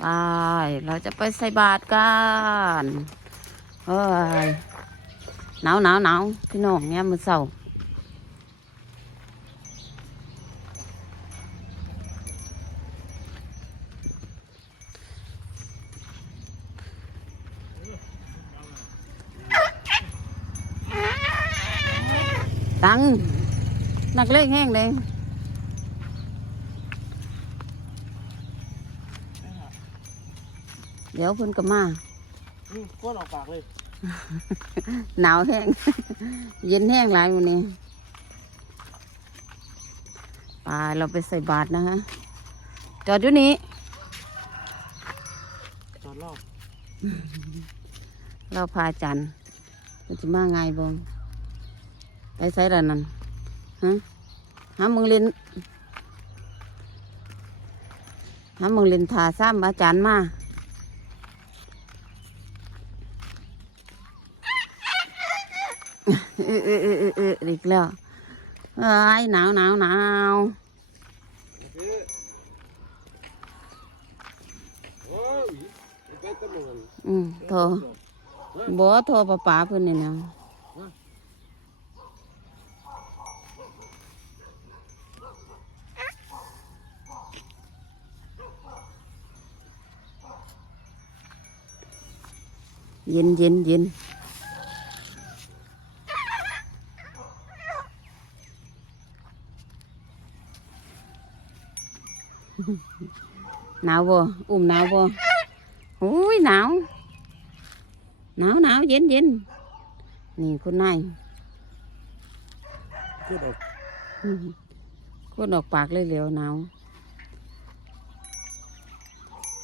ไปเราจะไปใส่บาตรกันเฮ้ยหนาวหนาวหนาวพี่น้องเนี่ยมมือเสาตังนักเลงแห้งเลย เดี๋ยวเพิ่นก็มาอืมก้นออกปากเลย หนาวแห้ง เย็นแห้งหลายวันนี้ไปเราไปใส่บาตรนะฮะจอดอยู่นี้ จอดรอบเราพาจันทร์มันจะมาไงบงไปใส่ละนั่นฮะหามึงเล่นหามึงเล่นทาซ้ำอาจารย์มา เออเออเออเออเอออีกแล้วเอ้ยหนาวหนาวหนาวอืมโทรบ่โทรป้าป๋าเพิ่อนนี่นะเย็นเย็นเย็น หนาวบ่อุ้มหนาวบ่โอ้ยหนาวหนาวหนาวเย็นเย็นนี่คุณนายขึ้นออกอืมคุณออกปากเลยเหลวหนาว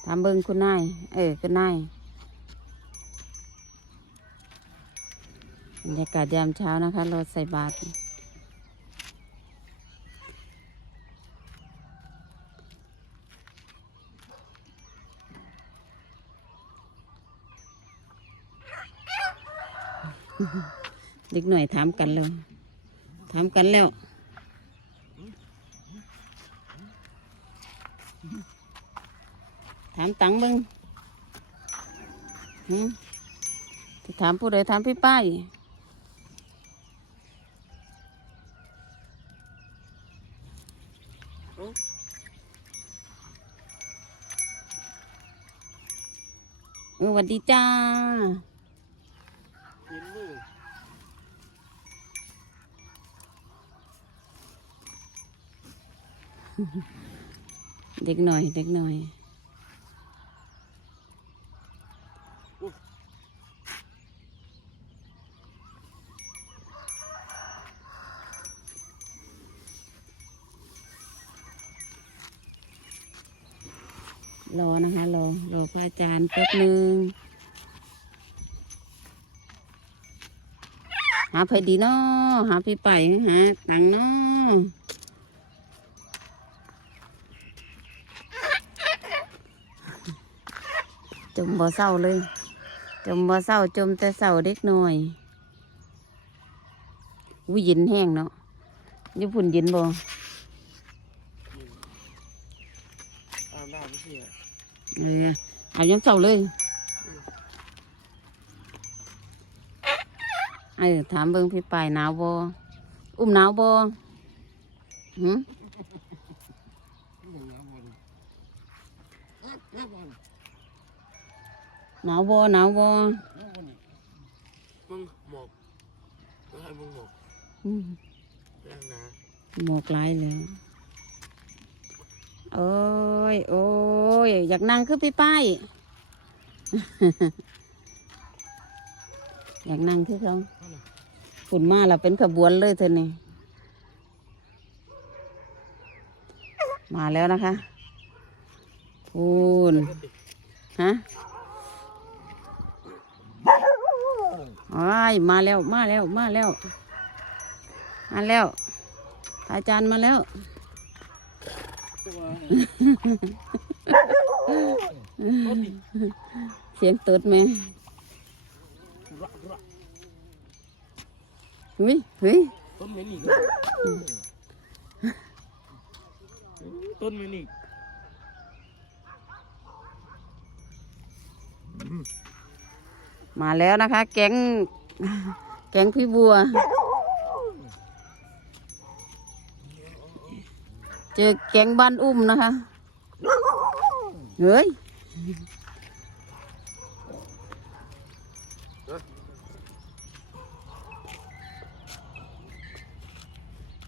ถามเบิ้งคุณนายเออคุณนายบรรยากาศยามเช้านะคะรถใส่บาตร เด็กหน่อยถามกันเลยถามกันแล้วถามตังมึงหืมที่ถามผู้ใดถามพี่ป้ายสวัสดีจ้า กินมือ เด็กหน่อย เด็กหน่อยรอนะคะรอรอพระอาจารย์แป๊บหนึ่งหาไผดีเนาะหาพี่ไปหาตังเนาะ จมบ่เศร้าเลย จมบ่เศร้าจมแต่เศร้าเด็กน้อยวิยินแห้งเนาะญี่ปุ่นเย็นบ่อาบเอออายังเศร้าเลยเออถามเบิ่งพี่ปายหนาวบ่อุ้มหนาวบ่หืม น้ำบอลน้ำบอล หนาวบ่หนาวบ่น้ำบอลมึงหมอกแล้วให้มึงหมอกอืมแรงนะหมอกหลายแล้วโอ้ยโอ้ยอยากนั่งคือพี่ป้ายอยากนั่งคือเขาฝุ่นมาแล้วเป็นขบวนเลยเธอนี่มาแล้วนะคะฝุ่นฮะ โอ้ยมาแล้วมาแล้วมาแล้วมาแล้วอาจารย์มาแล้วเสียงตุดไหมเฮ้ยเฮ้ยต้นเมนิกต้นเมนิก มาแล้วนะคะ แก๊งแก๊งพี่บัว เจอแก๊งบ้านอุ้มนะคะเฮ้ย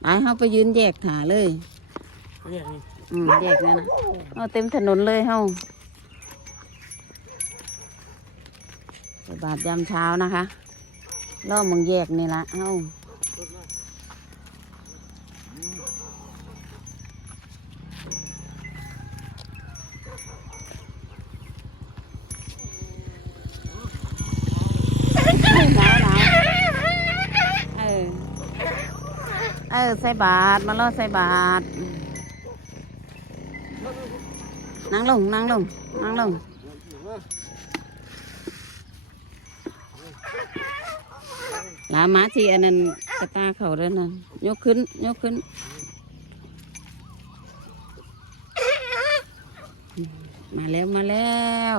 ไปเขาไปยืนแยกถาเลยเนี่ยนี่อืมแยกเนี่ยนะเอาเต็มถนนเลยเฮาใส่ บาทยามเช้านะคะล่อมึงแยกนี่ละเฮารถมาหนาวหนาวเออเออใส่บาทมาล่อใส่บาทนั่งลงนั่งลงนั่งลง ลามาที่อันนั้นกระตาเขาแล้วนะยกขึ้น ยกขึ้น มาแล้วมาแล้ว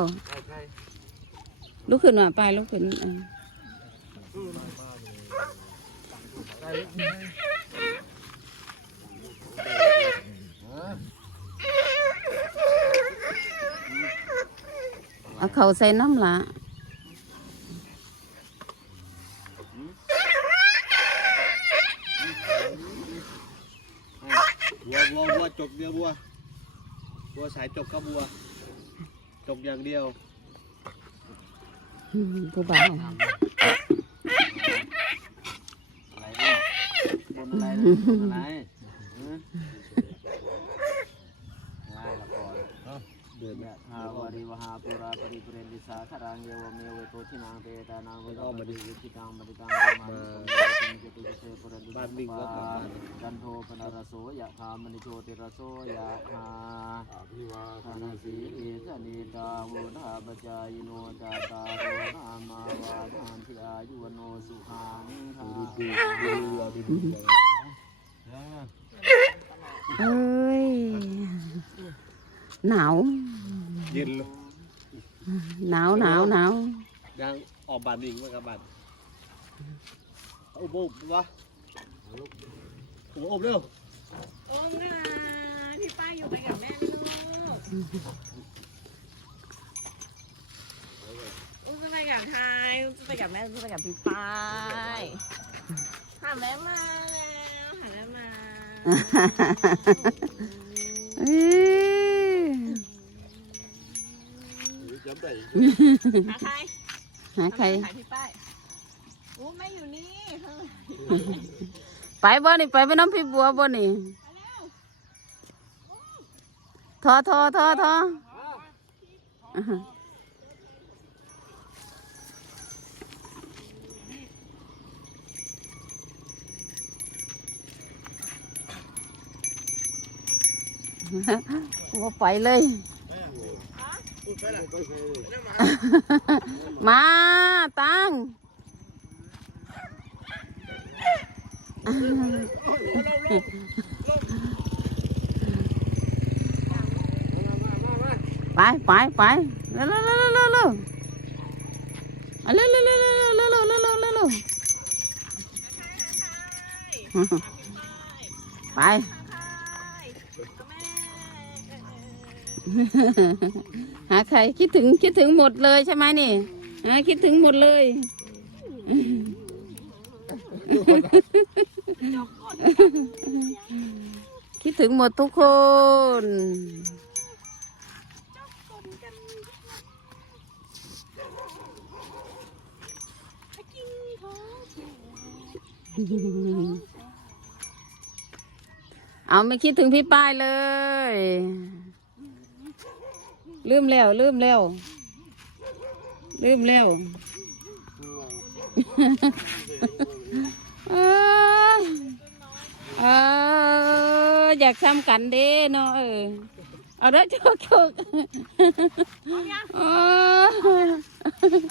ลุกขึ้นมาไปลุกขึ้นเอาเขาใส่น้ำละ วัววัววัวจกเดียววัววัวสายจกก็บัว จกอย่างเดียวกูบ้าอะไรเนี่ยบนอะไรบนอะไรฮะได้ละก่อน เดินเนี่ยหาวาริวหาปุราปริปุเรนติสาคารังเยวเมเวโตทินังเตตานังเวโตมดิวิจิตังมดิตังมานิจตุเสปุรันตุบ้านวิ่งแล้วกลับบ้านกันโทปนารโสยะธามณิโชติรโสยะธาอ่าพี่ว่าธนสีเอสนิตาหุธาปจายโนจาตาโรนามาวาทันทิอายุวโนสุขังทาเอ้ยหนาว เย็นเลยหนาวหนาวหนาวยังออกบานอีกมั้งครับบานเอาอุบอุบวะอุบอุบเร็วโอ้งาพี่ป้าอยู่ไปกับแม่ไหมลูกอุ้มจะไปกับใครอุ้มจะไปกับแม่อุ้มจะไปกับพี่ป้ายหาแม่มาแล้วหาแม่มา จำได้หาใครหาใครหาพี่ป้ายอู้แม่อยู่นี่เฮ้ยไปบ่นี่ไปไปน้ำพี่บัวบ่นี่มาแล้วทอทอทอทอว่าไปเลย มาตังไปไปไปเร็วเร็วเร็วเร็วเร็วเอาเร็วเร็วเร็วเร็วเร็วเร็วเร็วเร็วเร็วเร็วไป ใครกับแม่เออเออหาใครคิดถึงคิดถึงหมดเลยใช่ไหมนี่ฮะคิดถึงหมดเลยคิดถึงหมดทุกคนเอาไม่คิดถึงพี่ป้ายเลย ลืมแล้วลืมแล้วลืมแล้วเออเอออยากทำกันเด้เนาะเออเอาเด้อโชคโชคเออ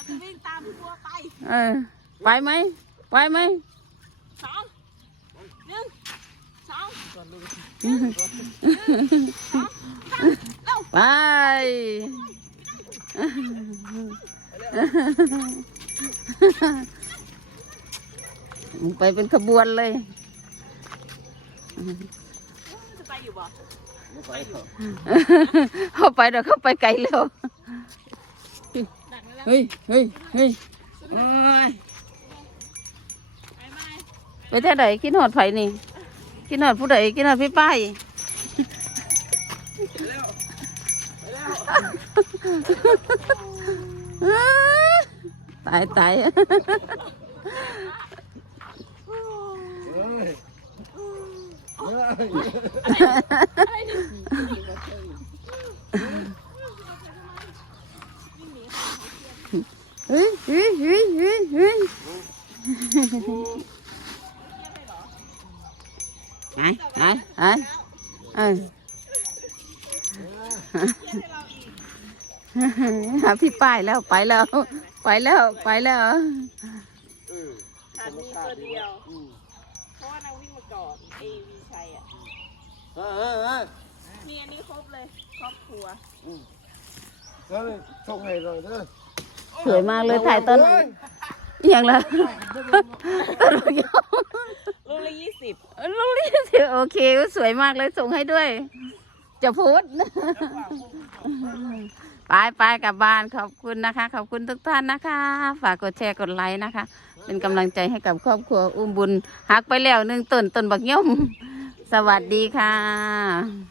จะวิ่งตามบัวไปเออไปไหมไปไหมสองหนึ่งสอง ไปไปเป็นขบวนเลยจะไปอยู่บ่ไม่ไปเถอะเข้าไปเดี๋ยวเข้าไปไกลแล้วดักไว้แล้วเฮ้ยเฮ้ยเฮ้ยโอ้ยไปไหมไปเท่าไหนกินหอดไผ่นี่กินหอดผู้ใดกินหอดพี่ป้ายตายตายเฮ้ย เฮ้ยเฮ้ยเฮ้ยเฮ้ยเฮ้ยเฮ้ยไหนไหนไหนเออหาพี่ป้ายแล้วไปแล้ว ไปแล้วไปแล้วหามีตัวเดียวเพราะว่านางวิ่งมาก่อนเอวีชัยอะเฮ้ยเฮ้ยเฮ้ยมีอันนี้ครบเลยครอบครัวเฮ้ยส่งให้หน่อยเด้อสวยมากเลยถ่ายต้นไหนอหย่างละต้นมะยมลูกละยี่สิบลูกนี้สิโอเค สวยมากเลยส่งให้ด้วย จะพูด ไปไปกลับบ้านขอบคุณนะคะ ขอบคุณทุกท่านนะคะ ฝากกดแชร์กดไลค์นะคะ เป็นกำลังใจให้กับครอบครัวอุ้มบุญหักไปแล้วหนึ่งต้นต้นบักย่อมสวัสดีค่ะ